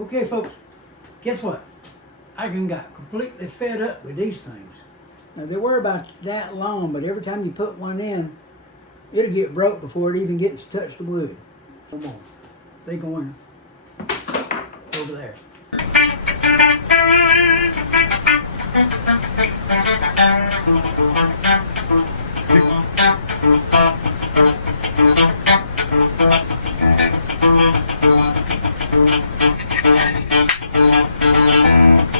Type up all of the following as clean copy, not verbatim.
Okay, folks, guess what? I done got completely fed up with these things. Now, they were about that long, but every time you put one in, it'll get broke before it even gets to touch the wood. Come on. They going over there.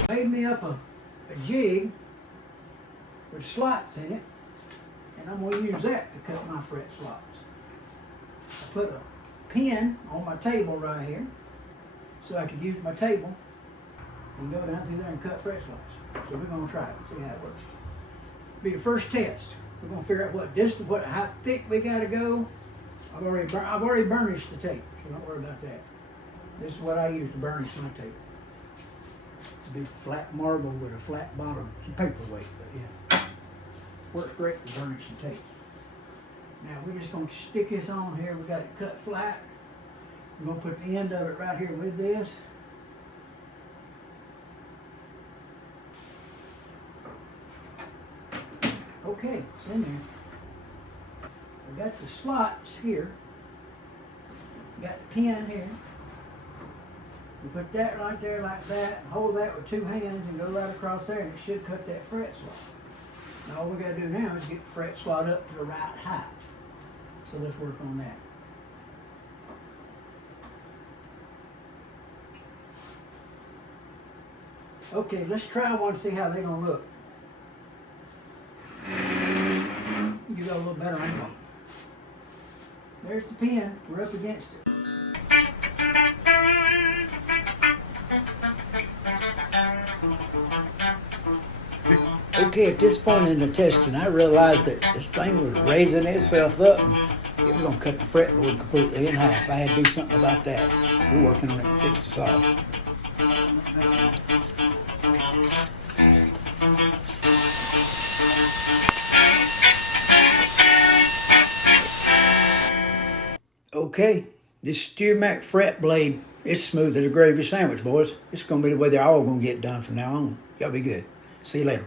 Made me up a jig with slots in it, and I'm going to use that to cut my fret slots. I put a pin on my table right here so I could use my table and go down through there and cut fret slots. So we're going to try it, see how it works. Be the first test. We're going to figure out what distance, how thick we got to go. I've already burnished the tape, so don't worry about that. This is what I use to burnish my tape. It's a big flat marble with a flat bottom. It's a paperweight, but yeah. Works great for burnishing tape. Now we're just going to stick this on here. We got it cut flat. We're going to put the end of it right here with this. Okay, it's in there. We got the slots here. We got the pin here. We put that right there like that, and hold that with two hands and go right across there, and it should cut that fret slot. Now all we got to do now is get the fret slot up to the right height. So let's work on that. Okay, let's try one and see how they're going to look. You got a little better angle. There's the pin. We're up against it. Okay, at this point in the testing, I realized that this thing was raising itself up and it was going to cut the fretboard completely in half. I had to do something about that. We're working on it to fix the saw. Okay, this SteerMac fret blade, it's smooth as a gravy sandwich, boys. It's going to be the way they're all going to get done from now on. Y'all be good. See you later.